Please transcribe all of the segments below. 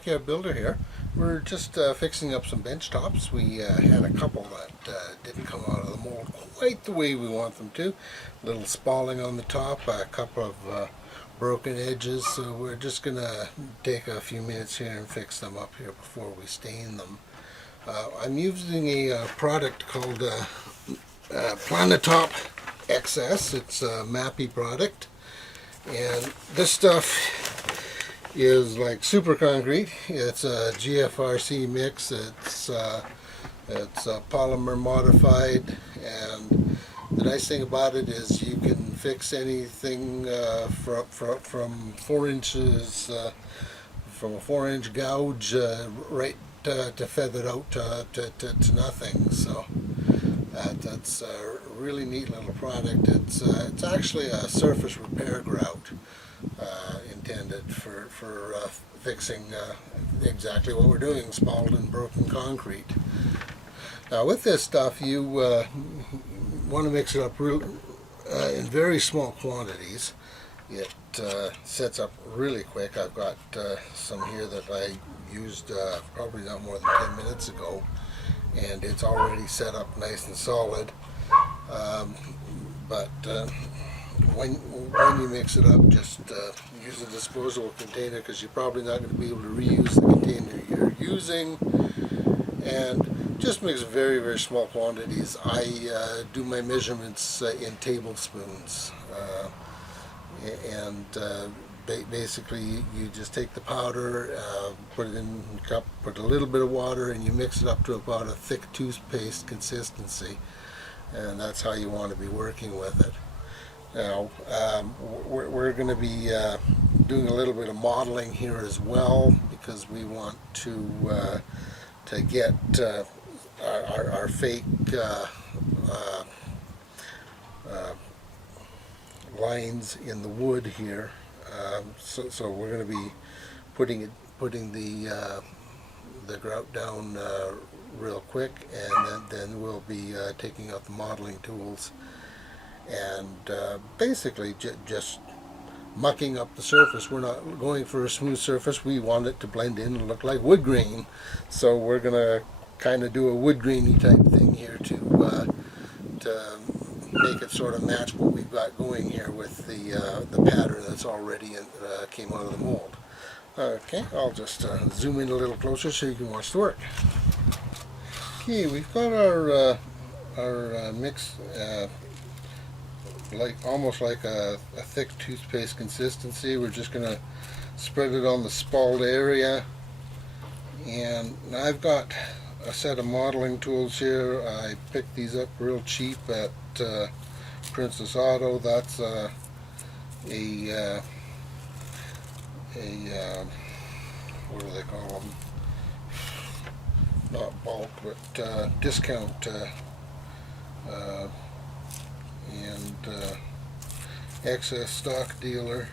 Backyard Builder here. We're just fixing up some bench tops. We had a couple that didn't come out of the mold quite the way we want them to. A little spalling on the top, a couple of broken edges, so we're just going to take a few minutes here and fix them up here before we stain them. I'm using a product called Planetop XS. It's a Mappy product, and this stuff is like super concrete. It's a GFRC mix. It's polymer modified, and the nice thing about it is you can fix anything from 4 inches, from a 4-inch gouge right to feathered out to nothing. So that's a really neat little product. It's actually a surface repair grout. Intended for fixing exactly what we're doing, spalled and broken concrete. Now with this stuff you want to mix it up in very small quantities. It sets up really quick. I've got some here that I used probably not more than 10 minutes ago, and it's already set up nice and solid. When you mix it up, just use a disposable container, because you're probably not going to be able to reuse the container you're using, and just mix very, very small quantities. I do my measurements in tablespoons, and basically you just take the powder, put it in a cup, put a little bit of water, and you mix it up to about a thick toothpaste consistency, and that's how you want to be working with it. Now, we're going to be doing a little bit of modeling here as well, because we want to get our fake lines in the wood here. So we're going to be putting the grout down real quick, and then we'll be taking out the modeling tools and basically just mucking up the surface. We're not going for a smooth surface. We want it to blend in and look like wood grain. So we're going to kind of do a wood grainy type thing here to make it sort of match what we've got going here with the pattern that's already came out of the mold. Okay, I'll just zoom in a little closer so you can watch the work. Okay, we've got our mix almost like a thick toothpaste consistency. We're just going to spread it on the spalled area, and I've got a set of modeling tools here. I picked these up real cheap at Princess Auto. That's a what do they call them? Not bulk, but discount and excess stock dealer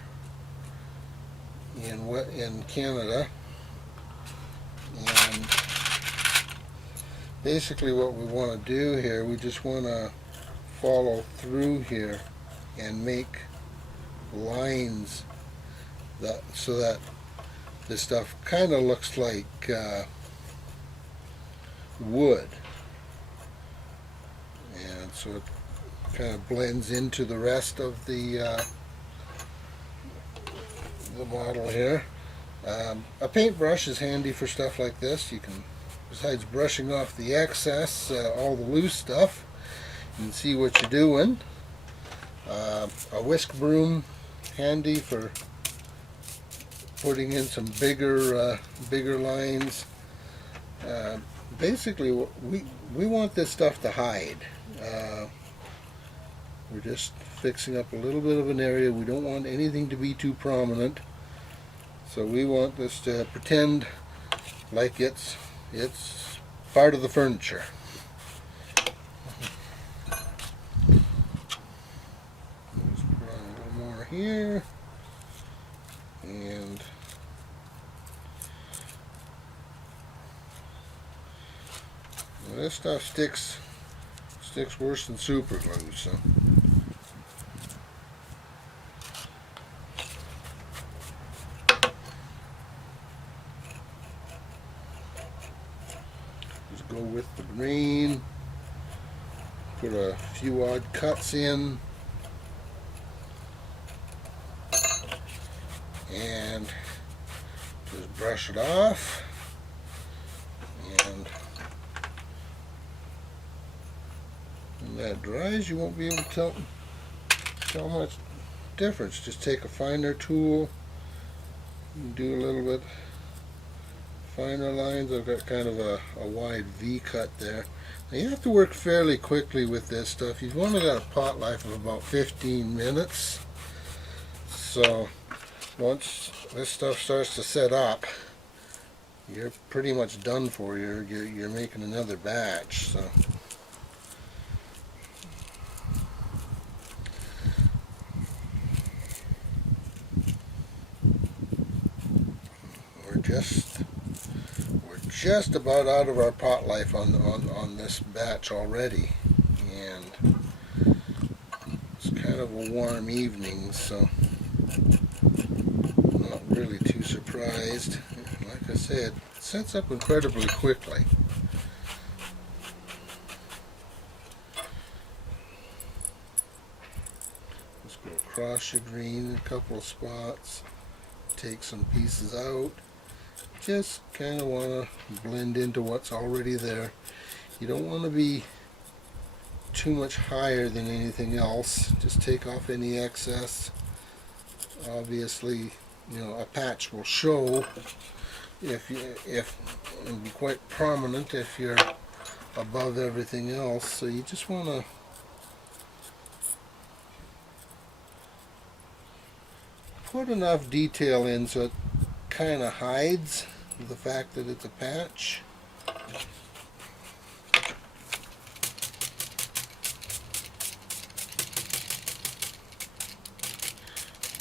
in Canada. And basically what we want to do here, we just want to follow through here and make lines so that this stuff kind of looks like wood, and so it kind of blends into the rest of the model here. A paintbrush is handy for stuff like this. You can, besides brushing off the excess, all the loose stuff, you can see what you're doing. A whisk broom, handy for putting in some bigger lines. Basically, we want this stuff to hide. We're just fixing up a little bit of an area. We don't want anything to be too prominent, so we want this to pretend like it's part of the furniture. Let's put on a little more here, and this stuff sticks worse than super glue. So go with the grain. Put a few odd cuts in. And just brush it off. And when that dries, you won't be able to tell much difference. Just take a finer tool and do a little bit finer lines. I've got kind of a wide V cut there. Now you have to work fairly quickly with this stuff. You've only got a pot life of about 15 minutes. So once this stuff starts to set up, you're pretty much done for. You're making another batch. So we're just about out of our pot life on this batch already, and it's kind of a warm evening, so I'm not really too surprised. Like I said, it sets up incredibly quickly. Just go across your green in a couple of spots, take some pieces out. Just kind of want to blend into what's already there. You don't want to be too much higher than anything else. Just take off any excess. Obviously, you know, a patch will show if and be quite prominent if you're above everything else. So you just want to put enough detail in so it kind of hides the fact that it's a patch.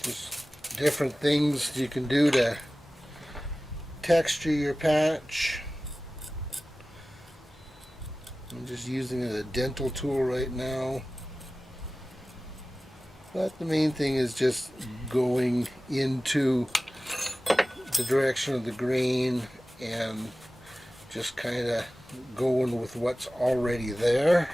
Just different things you can do to texture your patch. I'm just using a dental tool right now. But the main thing is just going into the direction of the grain and just kind of going with what's already there.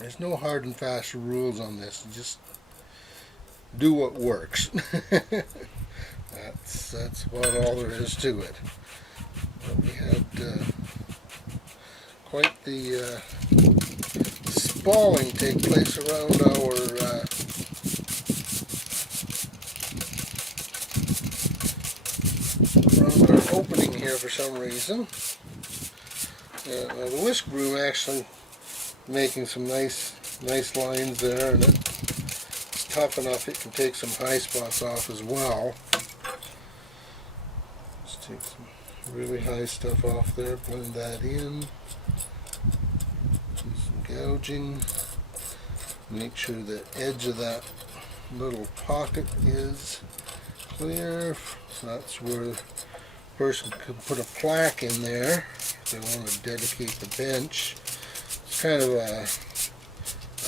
There's no hard and fast rules on this. Just do what works. That's about all there is to it. But we had quite the spalling take place around our opening here for some reason. The whisk broom actually making some nice lines there, and it's tough enough it can take some high spots off as well. Just take some really high stuff off there, blend that in, do some gouging, make sure the edge of that little pocket is clear. That's where the person could put a plaque in there if they want to dedicate the bench. Kind of a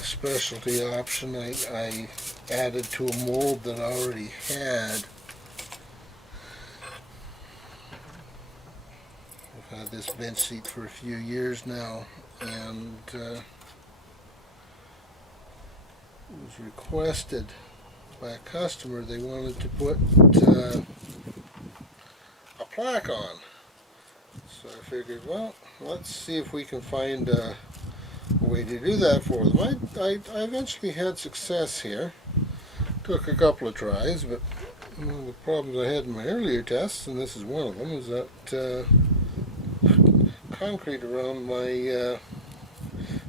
specialty option I added to a mold that I already had. I've had this bench seat for a few years now, and it was requested by a customer. They wanted to put a plaque on, so I figured, well, let's see if we can find a way to do that for them. I eventually had success here. Took a couple of tries, but one of the problems I had in my earlier tests, and this is one of them, is that concrete around my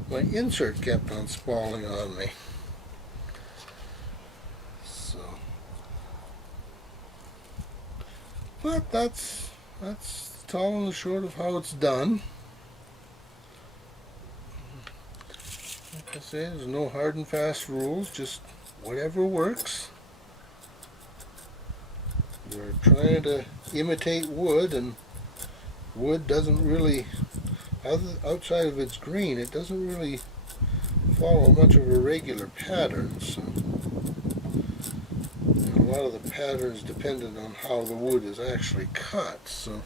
my insert kept on spalling on me. So But that's tall and the short of how it's done. Like I say, there's no hard and fast rules, just whatever works. We're trying to imitate wood, and wood doesn't really, outside of its green, it doesn't really follow much of a regular pattern. So a lot of the patterns dependent on how the wood is actually cut. So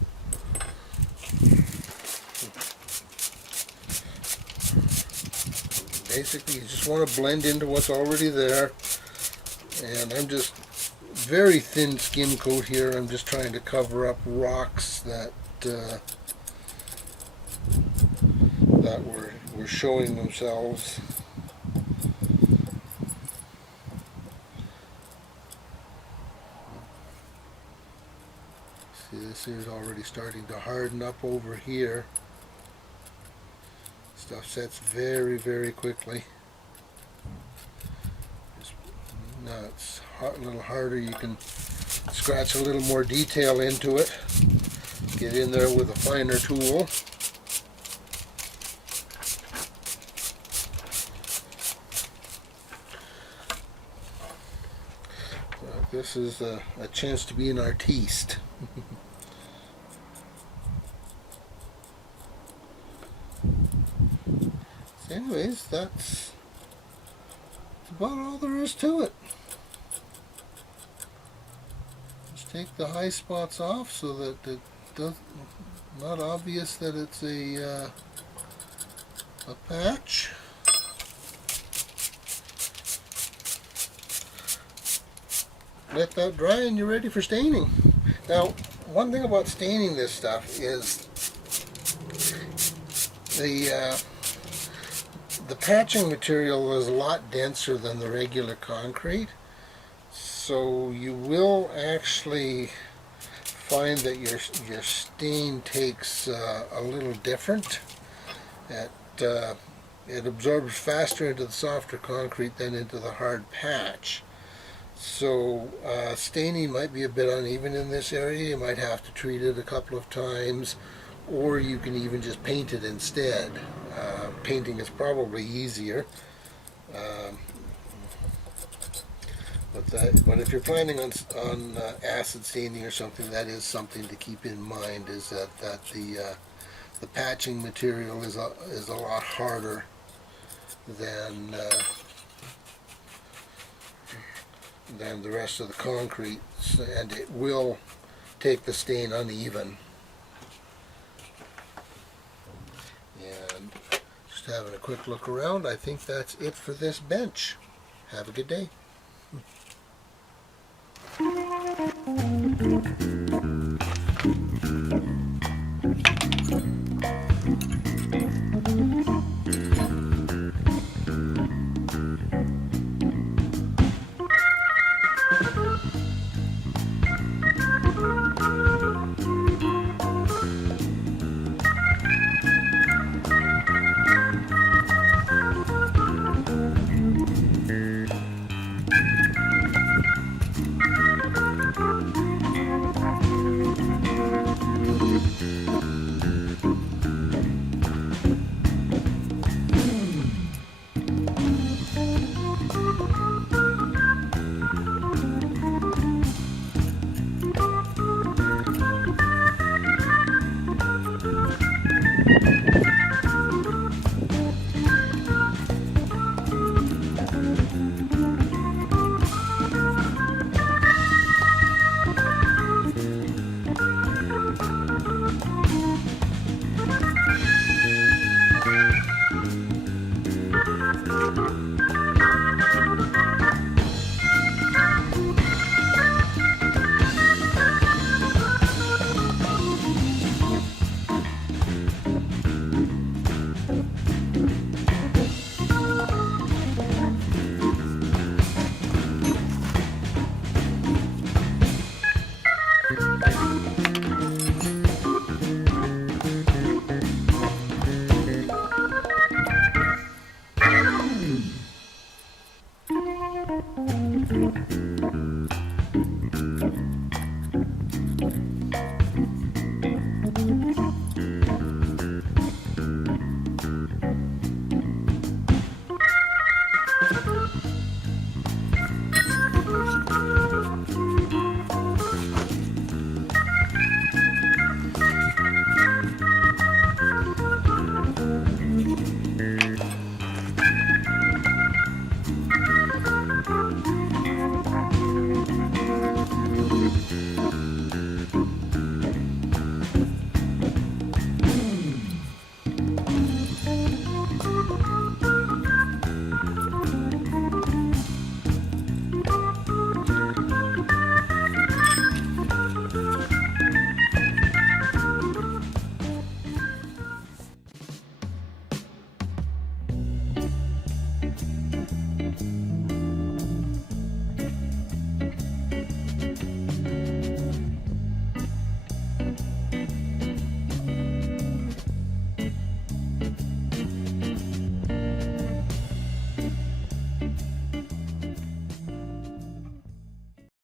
basically, you just want to blend into what's already there. And I'm just very thin skim coat here. I'm just trying to cover up rocks that were showing themselves. See, this here is already starting to harden up over here. Stuff sets very, very quickly. Now it's a little harder. You can scratch a little more detail into it. Get in there with a finer tool. This is a chance to be an artiste. So anyways, that's about all there is to it. Just take the high spots off so that it's not obvious that it's a patch. Let that dry and you're ready for staining. Now, one thing about staining this stuff is the patching material is a lot denser than the regular concrete, so you will actually find that your stain takes a little different. It absorbs faster into the softer concrete than into the hard patch. So staining might be a bit uneven in this area. You might have to treat it a couple of times, or you can even just paint it instead. Painting is probably easier. But if you're planning on acid staining or something, that is something to keep in mind, is that the patching material is a lot harder than the rest of the concrete, and it will take the stain uneven. And just having a quick look around, I think that's it for this bench. Have a good day.